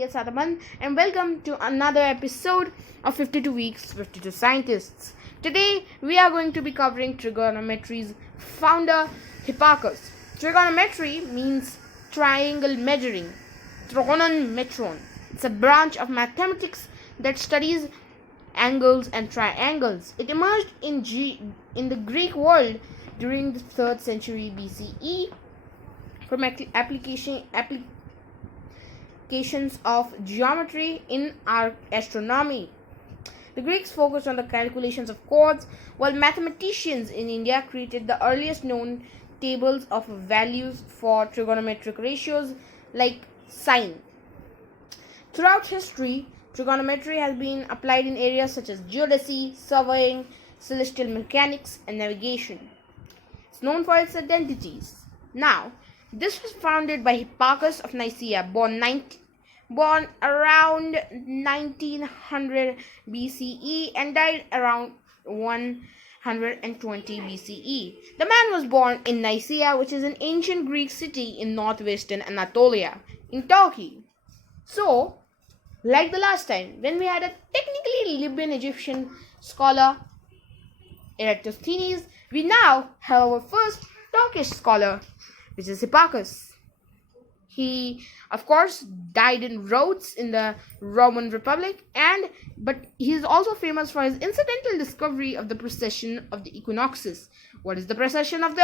T.S. Adaman, and welcome to another episode of 52 Weeks, 52 Scientists. Today, we are going to be covering trigonometry's founder, Hipparchus. Trigonometry means triangle measuring, trigonometron. It's a branch of mathematics that studies angles and triangles. It emerged in the Greek world during the 3rd century BCE from applications of geometry in astronomy. The Greeks focused on the calculations of chords, while mathematicians in India created the earliest known tables of values for trigonometric ratios like sine. Throughout history, trigonometry has been applied in areas such as geodesy, surveying, celestial mechanics, and navigation. It's known for its identities. Now, this was founded by Hipparchus of Nicaea, born around 1900 BCE and died around 120 BCE. The man was born in Nicaea, which is an ancient Greek city in northwestern Anatolia, in Turkey. So, like the last time, when we had a technically Libyan Egyptian scholar, Eratosthenes, we now have our first Turkish scholar, which is Hipparchus. He, of course, died in Rhodes in the Roman Republic, but he is also famous for his incidental discovery of the precession of the equinoxes. What is the precession of the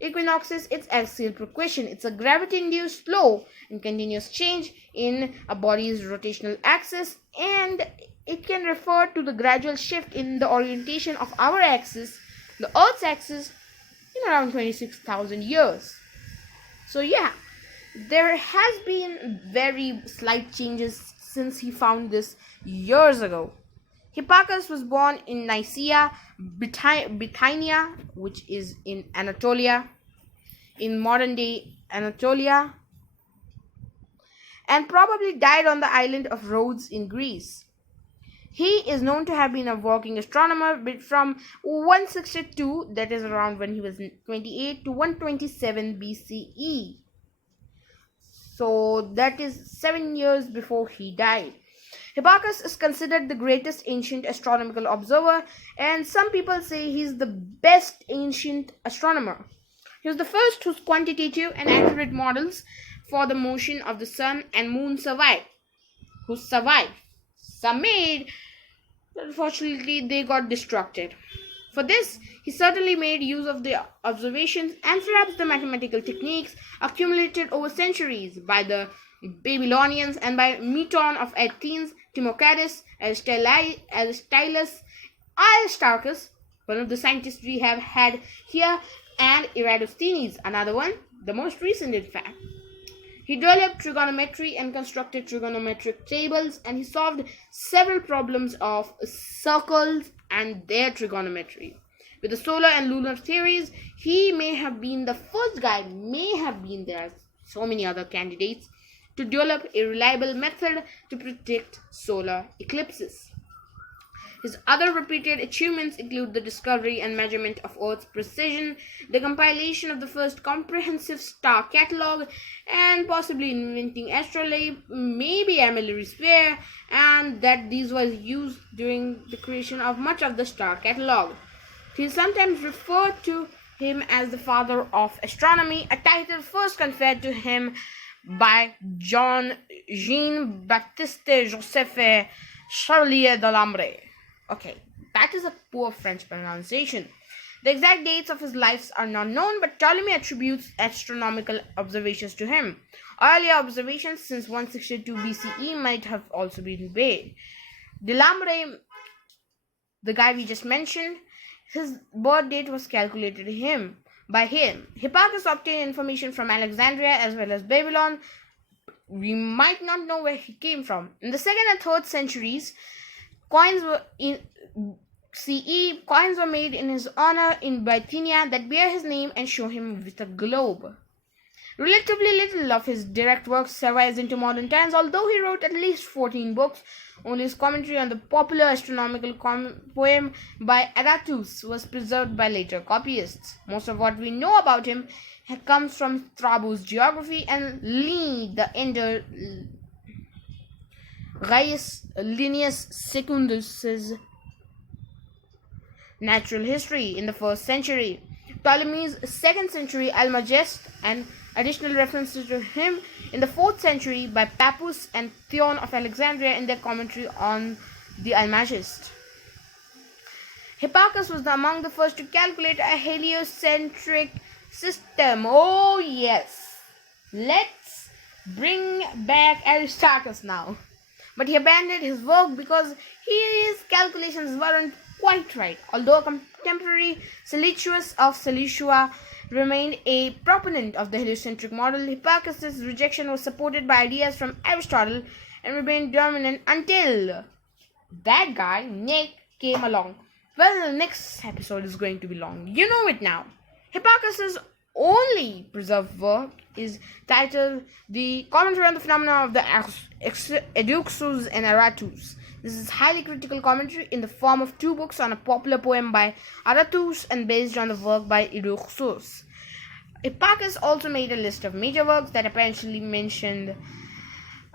equinoxes? It's axial precession. It's a gravity-induced slow and continuous change in a body's rotational axis, and it can refer to the gradual shift in the orientation of our axis, the Earth's axis, in around 26,000 years. So yeah, there has been very slight changes since he found this years ago. Hipparchus was born in Nicaea, Bithynia, which is in Anatolia, in modern-day Anatolia, and probably died on the island of Rhodes in Greece. He is known to have been a working astronomer from 162, that is around when he was 28, to 127 BCE. So that is 7 years before he died. Hipparchus is considered the greatest ancient astronomical observer, and some people say he's the best ancient astronomer. He was the first whose quantitative and accurate models for the motion of the sun and moon survived. Some made, but unfortunately they got destructed. For this, he certainly made use of the observations and perhaps the mathematical techniques accumulated over centuries by the Babylonians and by Meton of Athens, Timocharis, Aristarchus, one of the scientists we have had here, and Eratosthenes, another one, the most recent in fact. He developed trigonometry and constructed trigonometric tables, and he solved several problems of circles and their trigonometry. With the solar and lunar theories, he may have been the first guy, there are so many other candidates, to develop a reliable method to predict solar eclipses. His other repeated achievements include the discovery and measurement of Earth's precision, the compilation of the first comprehensive star catalogue, and possibly inventing astrolabe, maybe armillary sphere, and that these were used during the creation of much of the star catalogue. He is sometimes referred to him as the father of astronomy, a title first conferred to him by Jean-Baptiste Joseph Charlier de Lambre. Okay, that is a poor French pronunciation. The exact dates of his lives are not known, but Ptolemy attributes astronomical observations to him. Earlier observations since 162 BCE might have also been made. Delambre, the guy we just mentioned, his birth date was calculated by him. Hipparchus obtained information from Alexandria as well as Babylon. We might not know where he came from. In the 2nd and 3rd centuries, coins were made in his honor in Bithynia that bear his name and show him with a globe. Relatively little of his direct work survives into modern times, although he wrote at least 14 books. Only his commentary on the popular astronomical poem by Aratus was preserved by later copyists. Most of what we know about him comes from Strabo's geography and Lee, the Gaius Linnaeus Secundus's Natural History in the 1st century, Ptolemy's 2nd century Almagest, and additional references to him in the 4th century by Pappus and Theon of Alexandria in their commentary on the Almagest. Hipparchus was among the first to calculate a heliocentric system. Oh yes, let's bring back Aristarchus now. But he abandoned his work because his calculations weren't quite right. Although a contemporary Silicuus of Cilicia remained a proponent of the heliocentric model, Hipparchus' rejection was supported by ideas from Aristotle and remained dominant until that guy, Nick, came along. Well, the next episode is going to be long. You know it now. Hipparchus' only preserved work is titled The Commentary on the Phenomena of the Eudoxus and Aratus. This is highly critical commentary in the form of 2 books on a popular poem by Aratus and based on the work by Eudoxus. Hipparchus also made a list of major works that apparently mentioned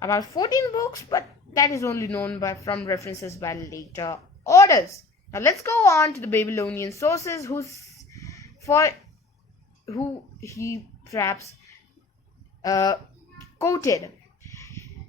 about 14 books, but that is only known from references by later authors. Now let's go on to the Babylonian sources who he perhaps quoted.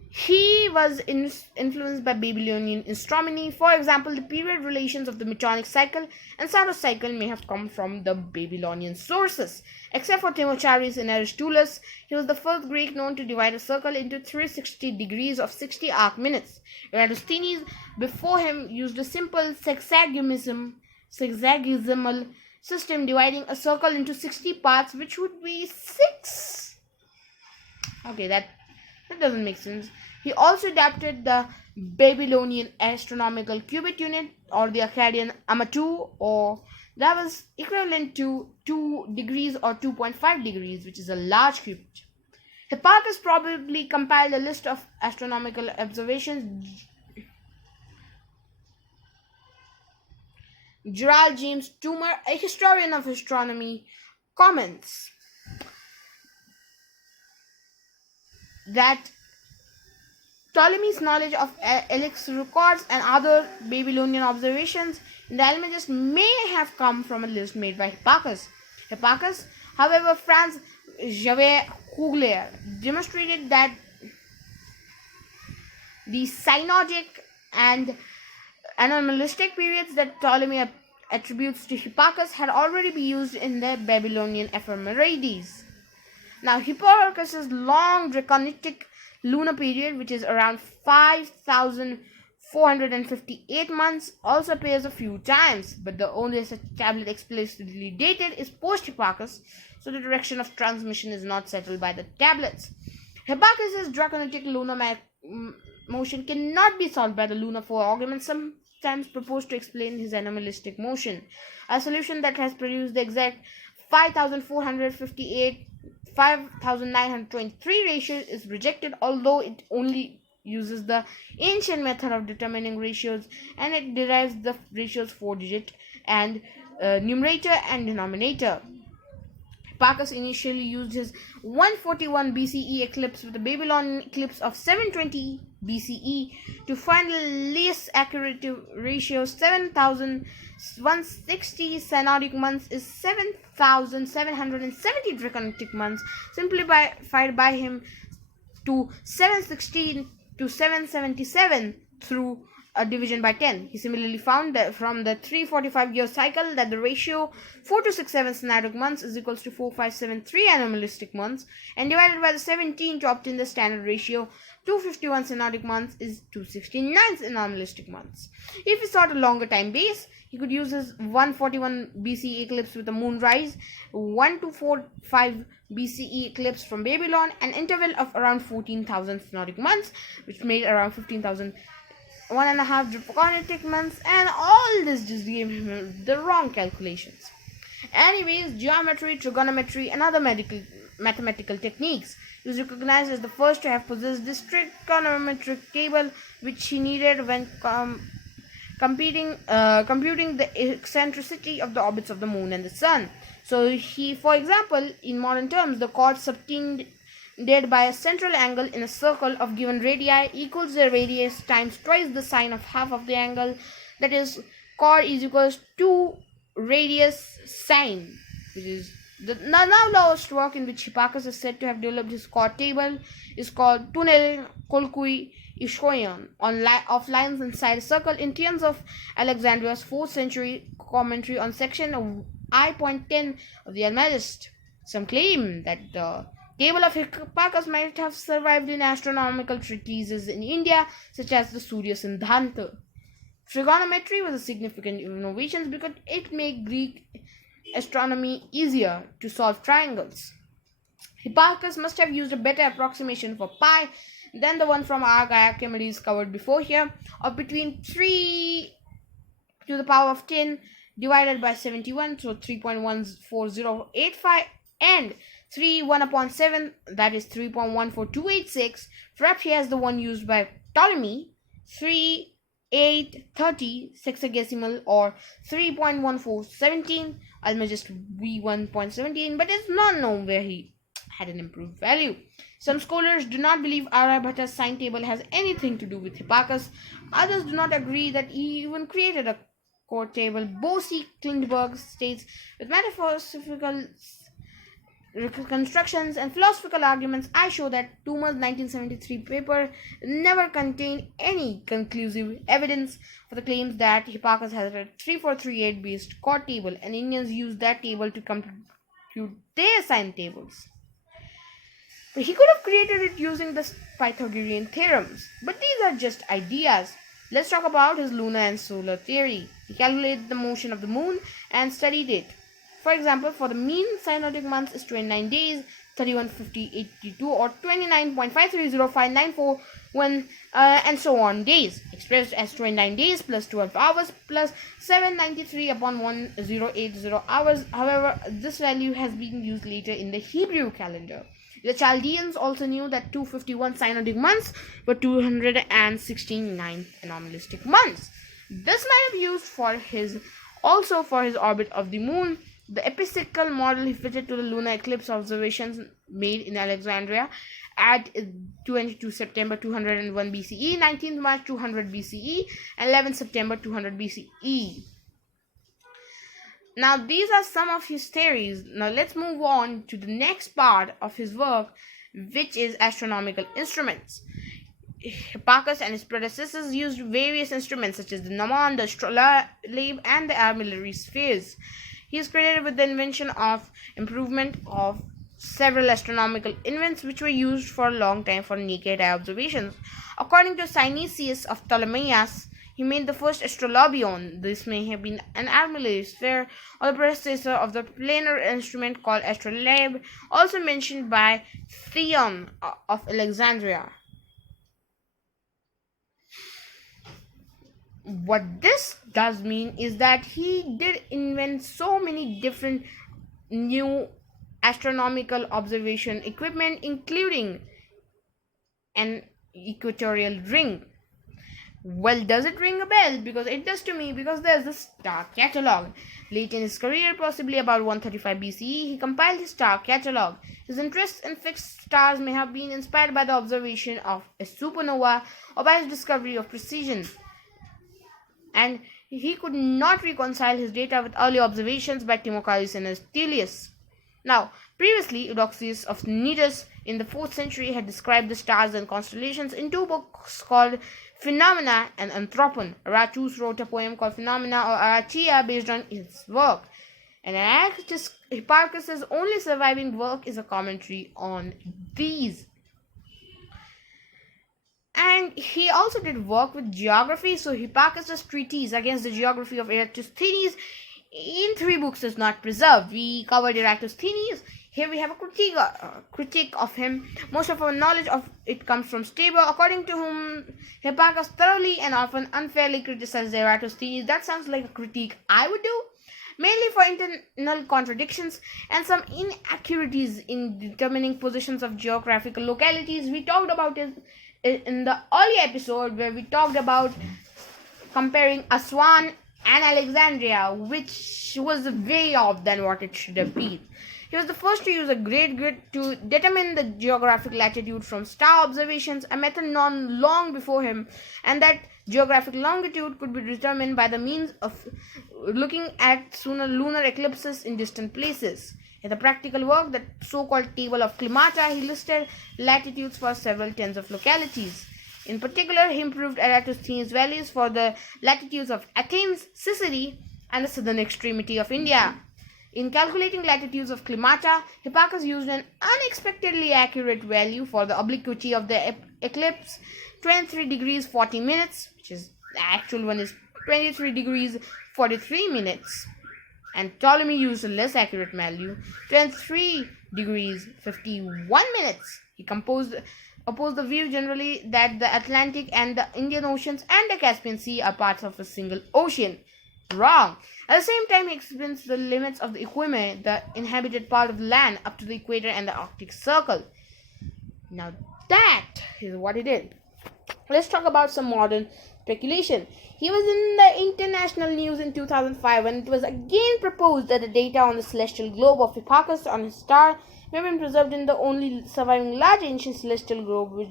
He was influenced by Babylonian astronomy. For example, the period relations of the Metonic cycle and Saros cycle may have come from the Babylonian sources. Except for Timocharis and Aristotle's, he was the first Greek known to divide a circle into 360 degrees of 60 arc minutes. Eratosthenes before him used a simple sexagesimal system dividing a circle into 60 parts, which would be 6. Okay, that doesn't make sense. He also adapted the Babylonian astronomical cubit unit, or the Akkadian Amatu, or that was equivalent to 2 degrees or 2.5 degrees, which is a large cubit. Hipparchus probably compiled a list of astronomical observations. Gerald James Toomer, a historian of astronomy, comments that Ptolemy's knowledge of ellipse records and other Babylonian observations in the Almagest may have come from a list made by Hipparchus. However, Franz Xaver Kugler demonstrated that the synodic and anomalistic periods that Ptolemy attributes to Hipparchus had already been used in the Babylonian ephemerides. Now, Hipparchus' long draconic lunar period, which is around 5,458 months, also appears a few times, but the only such tablet explicitly dated is post-Hipparchus, so the direction of transmission is not settled by the tablets. Hipparchus' draconic lunar motion cannot be solved by the lunar 4 arguments sometimes proposed to explain his anomalistic motion. A solution that has produced the exact 5,923 ratio is rejected, although it only uses the ancient method of determining ratios, and it derives the ratios 4-digit and numerator and denominator. Hipparchus initially used his 141 BCE eclipse with the Babylonian eclipse of 720 BCE to find the least accurate ratio. 7,160 synodic months is 7,770 draconic months, simplified by him to 716 to 777 through a division by 10. He similarly found that from the 345-year cycle that the ratio 4267 synodic months is equals to 4573 anomalistic months, and divided by the 17 to obtain the standard ratio 251 synodic months is 269 anomalistic months. If he sought a longer time base, he could use his 141 BCE eclipse with a moonrise, 1245 BCE eclipse from Babylon, an interval of around 14,000 synodic months, which made around 15,000 1.5 draconic months, and all this just gave him the wrong calculations. Anyways, geometry, trigonometry, and other mathematical techniques. He was recognized as the first to have possessed this trigonometric table, which he needed when computing the eccentricity of the orbits of the moon and the sun. So he, for example, in modern terms, the chord subtended did by a central angle in a circle of given radii equals the radius times twice the sine of half of the angle, that is chord is equals to radius sine, which is the now last work in which Hipparchus is said to have developed his chord table is called Tunnel Colqui Ishoyan of lines inside a circle in terms of Alexandria's 4th century commentary on section of I.10 of the Almagest. Some claim that the table of Hipparchus might have survived in astronomical treatises in India, such as the Surya Siddhanta. Trigonometry was a significant innovation because it made Greek astronomy easier to solve triangles. Hipparchus must have used a better approximation for pi than the one from Archimedes covered before here, of between 3 to the power of 10 divided by 71, so 3.14085, and 3 1 upon 7, that is 3.14286. Perhaps he has the one used by Ptolemy, 3 8 30 sexagesimal, or 3.1417. Almagest V1.17, but it's not known where he had an improved value. Some scholars do not believe Aryabhata's sine table has anything to do with Hipparchus. Others do not agree that he even created a chord table. Bosi Klindberg states, with metaphysical reconstructions and philosophical arguments, I show that Toomer's 1973 paper never contained any conclusive evidence for the claims that Hipparchus has a 3438 based chord table, and Indians use that table to compute their sine tables. But he could have created it using the Pythagorean theorems. But these are just ideas. Let's talk about his lunar and solar theory. He calculated the motion of the moon and studied it. For example, for the mean synodic month is 29 days, 315082, or 29.5305941, and so on days, expressed as 29 days plus 12 hours plus 793 upon 1080 hours. However, this value has been used later in the Hebrew calendar. The Chaldeans also knew that 251 synodic months were 269 anomalistic months. This might have used for his orbit of the moon. The epicycle model he fitted to the lunar eclipse observations made in Alexandria at 22 September 201 BCE, 19th March 200 BCE, and 11 September 200 BCE. Now, these are some of his theories. Now, let's move on to the next part of his work, which is astronomical instruments. Hipparchus and his predecessors used various instruments such as the gnomon, the astrolabe, and the armillary spheres. He is credited with the invention of improvement of several astronomical invents which were used for a long time for naked eye observations. According to Synesius of Ptolemais, he made the first astrolabion. This may have been an armillary sphere or the predecessor of the planar instrument called astrolabe, also mentioned by Theon of Alexandria. What this does mean is that he did invent so many different new astronomical observation equipment, including an equatorial ring. Well, does it ring a bell? Because it does to me, because there's the star catalogue. Late in his career, possibly about 135 BCE, he compiled his star catalogue. His interest in fixed stars may have been inspired by the observation of a supernova or by his discovery of precision, and he could not reconcile his data with early observations by Timocharis and Astelius. Now, previously, Eudoxius of Cnidus in the 4th century had described the stars and constellations in 2 books called Phenomena and Anthropon. Aratus wrote a poem called Phenomena or Aratia based on his work. And Hipparchus' only surviving work is a commentary on these. And he also did work with geography. So Hipparchus' treatise against the geography of Eratosthenes in 3 books is not preserved. We covered Eratosthenes. Here we have a critique of him. Most of our knowledge of it comes from Strabo, according to whom Hipparchus thoroughly and often unfairly criticized Eratosthenes. That sounds like a critique I would do, mainly for internal contradictions and some inaccuracies in determining positions of geographical localities. We talked about it in the early episode where we talked about comparing Aswan and Alexandria, which was way off than what it should have been. He was the first to use a great grid to determine the geographic latitude from star observations, a method known long before him, and that geographic longitude could be determined by the means of looking at lunar eclipses in distant places. In the practical work, the so-called table of climata, he listed latitudes for several tens of localities. In particular, he improved Eratosthenes' values for the latitudes of Athens, Sicily, and the southern extremity of India. In calculating latitudes of climata, Hipparchus used an unexpectedly accurate value for the obliquity of the eclipse, 23 degrees 40 minutes, which is the actual one is 23 degrees 43 minutes. And Ptolemy used a less accurate value, 23 degrees 51 minutes. He opposed the view generally that the Atlantic and the Indian Oceans and the Caspian Sea are parts of a single ocean. Wrong. At the same time, he explains the limits of the equime, the inhabited part of the land, up to the equator and the Arctic Circle. Now that is what he did. Let's talk about some modern speculation. He was in the international news in 2005 when it was again proposed that the data on the celestial globe of Hipparchus on his star may have been preserved in the only surviving large ancient celestial globe which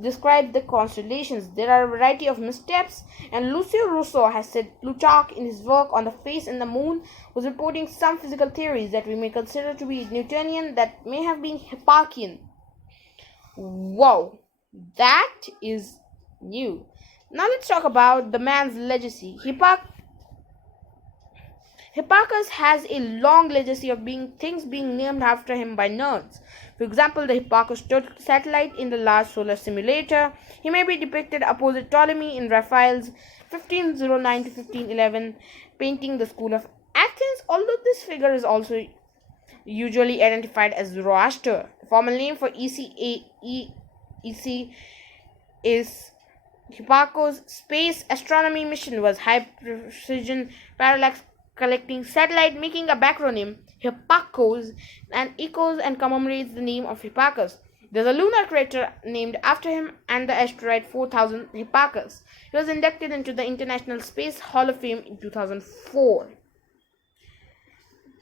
describe the constellations. There are a variety of missteps, and Lucio Russo has said Plutarch in his work on the face and the moon was reporting some physical theories that we may consider to be Newtonian that may have been Hipparchian. Whoa, that is new. Now let's talk about the man's legacy. Hipparchus has a long legacy of things being named after him by nerds. For example, the Hipparchus satellite in the Large Solar Simulator. He may be depicted opposite Ptolemy in Raphael's 1509 to 1511 painting The School of Athens, although this figure is also usually identified as Zoroaster. The formal name for EC is Hipparchus Space Astronomy Mission was High Precision Parallax Collecting Satellite, making a backronym Hipparchus and echoes and commemorates the name of Hipparchus. There's a lunar crater named after him and the asteroid 4000 Hipparchus. He was inducted into the International Space Hall of Fame in 2004.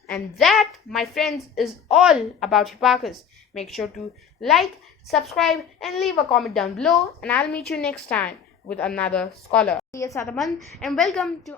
And that, my friends, is all about Hipparchus. Make sure to like, subscribe, and leave a comment down below, and I'll meet you next time with another scholar. Yes, Adaman, and welcome to